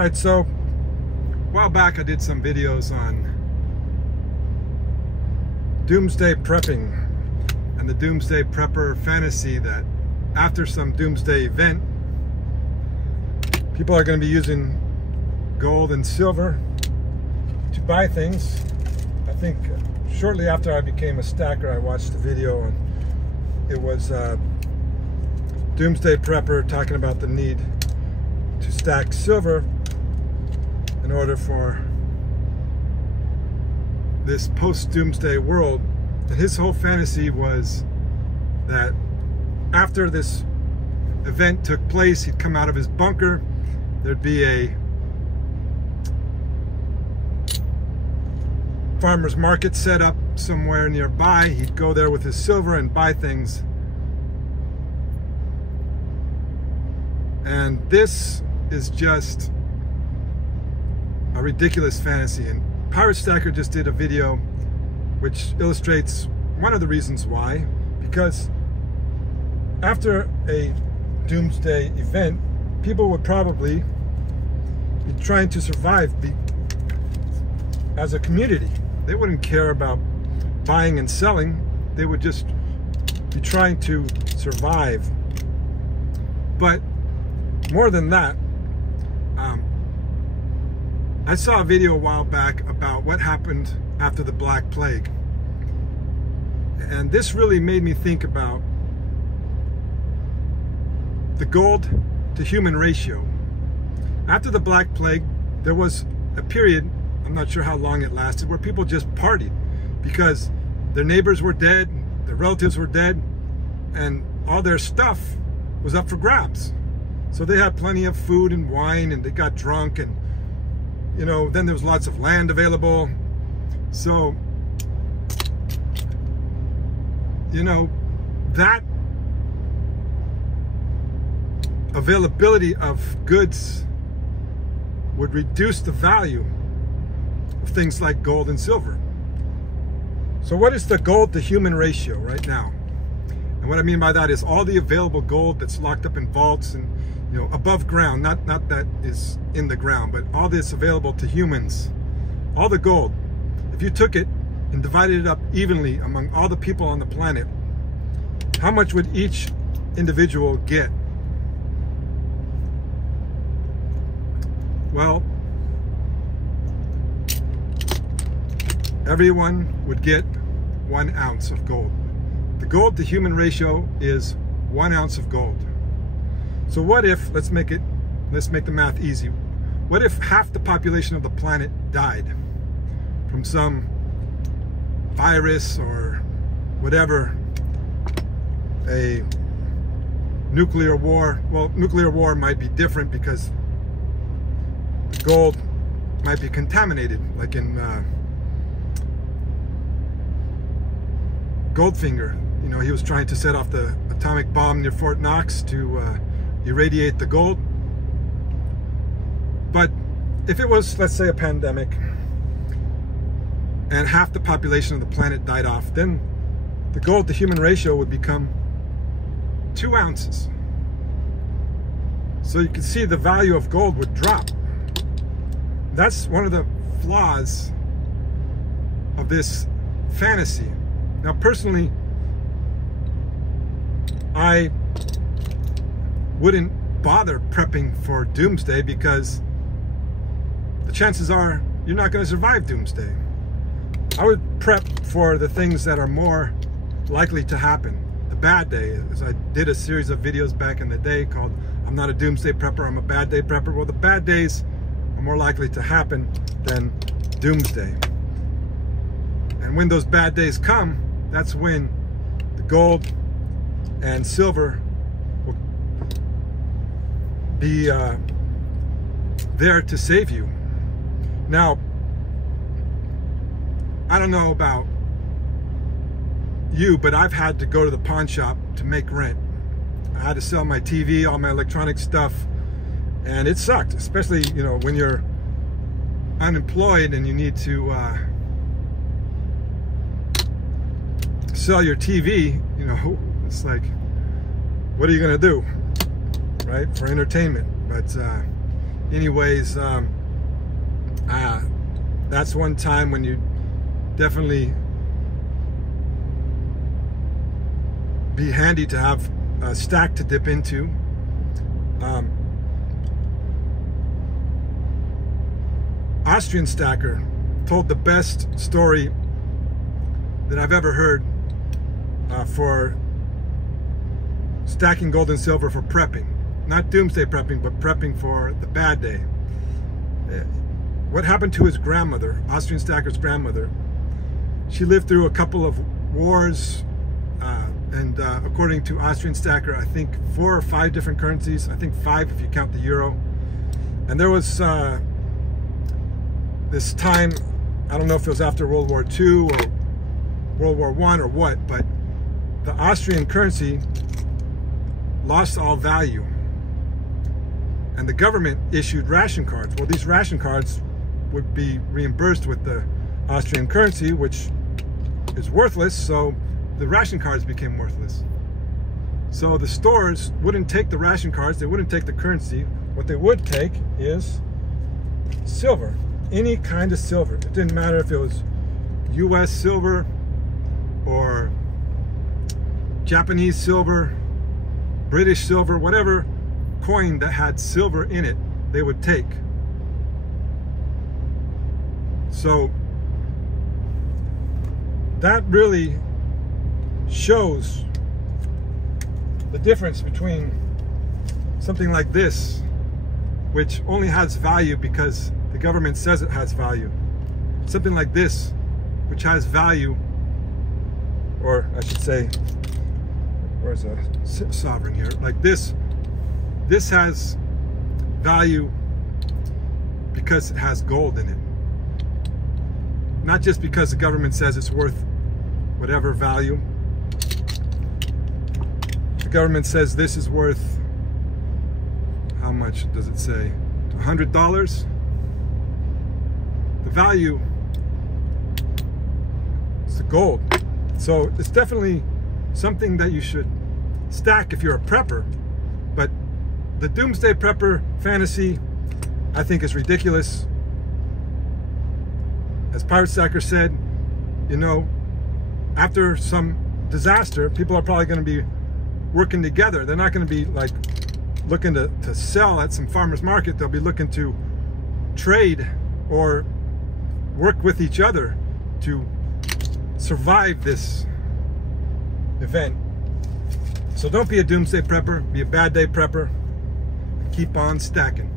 Alright, so a while back I did some videos on doomsday prepping and the doomsday prepper fantasy that after some doomsday event, people are going to be using gold and silver to buy things. I think shortly after I became a stacker, I watched a video and it was doomsday prepper talking about the need to stack silver in order for this post-doomsday world. And his whole fantasy was that after this event took place, he'd come out of his bunker, there'd be a farmer's market set up somewhere nearby. He'd go there with his silver and buy things. And this is just a ridiculous fantasy. And Pirate Stacker just did a video which illustrates one of the reasons why. Because after a doomsday event, people would probably be trying to survive as a community. They wouldn't care about buying and selling. They would just be trying to survive. But more than that, I saw a video a while back about what happened after the Black Plague. And this really made me think about the gold to human ratio. After the Black Plague, there was a period, I'm not sure how long it lasted, where people just partied because their neighbors were dead, their relatives were dead, and all their stuff was up for grabs. So they had plenty of food and wine and they got drunk, and you know, then there was lots of land available. So, you know, that availability of goods would reduce the value of things like gold and silver. So what is the gold to human ratio right now? And what I mean by that is all the available gold that's locked up in vaults and, you know, above ground, not that is in the ground, but all this available to humans, all the gold. If you took it and divided it up evenly among all the people on the planet, how much would each individual get? Well, everyone would get 1 ounce of gold. The gold to human ratio is 1 ounce of gold. So what if, let's make the math easy. What if half the population of the planet died from some virus or whatever, a nuclear war? Well, nuclear war might be different because the gold might be contaminated, like in Goldfinger. You know, he was trying to set off the atomic bomb near Fort Knox to irradiate the gold. But if it was, let's say, a pandemic and half the population of the planet died off, then the gold to human ratio would become 2 ounces. So you can see the value of gold would drop. That's one of the flaws of this fantasy. Now, personally, I wouldn't bother prepping for doomsday because the chances are you're not going to survive doomsday. I would prep for the things that are more likely to happen. The bad day. As I did a series of videos back in the day called I'm Not a Doomsday Prepper, I'm a Bad Day Prepper. Well, the bad days are more likely to happen than doomsday. And when those bad days come, that's when the gold and silver will be there to save you. Now, I don't know about you, but I've had to go to the pawn shop to make rent. I had to sell my TV, all my electronic stuff, and it sucked, especially, you know, when you're unemployed and you need to sell your TV. You know, it's like, what are you gonna do, right, for entertainment? But anyways, that's one time when you definitely be handy to have a stack to dip into. Austrian stacker told the best story that I've ever heard for stacking gold and silver for prepping. Not doomsday prepping, but prepping for the bad day. What happened to his grandmother, Austrian stacker's grandmother? She lived through a couple of wars, and according to Austrian stacker, I think 4 or 5 different currencies. I think 5 if you count the euro. And there was this time, I don't know if it was after World War II or World War I or what, but the Austrian currency lost all value. And the government issued ration cards. Well, these ration cards would be reimbursed with the Austrian currency, which is worthless, so the ration cards became worthless. So the stores wouldn't take the ration cards, they wouldn't take the currency. What they would take is silver, any kind of silver. It didn't matter if it was US silver or Japanese silver, British silver, whatever coin that had silver in it, they would take. So that really shows the difference between something like this, which only has value because the government says it has value. Something like this, which has value, or I should say, where's a sovereign here? Like this has value because it has gold in it. Not just because the government says it's worth whatever value. The government says this is worth, how much does it say? $100? The value is the gold. So it's definitely something that you should stack if you're a prepper. But the doomsday prepper fantasy, I think, is ridiculous. As Pirate Stacker said, you know, after some disaster, people are probably going to be working together. They're not going to be like looking to sell at some farmer's market. They'll be looking to trade or work with each other to survive this event. So don't be a doomsday prepper, be a bad day prepper. Keep on stacking.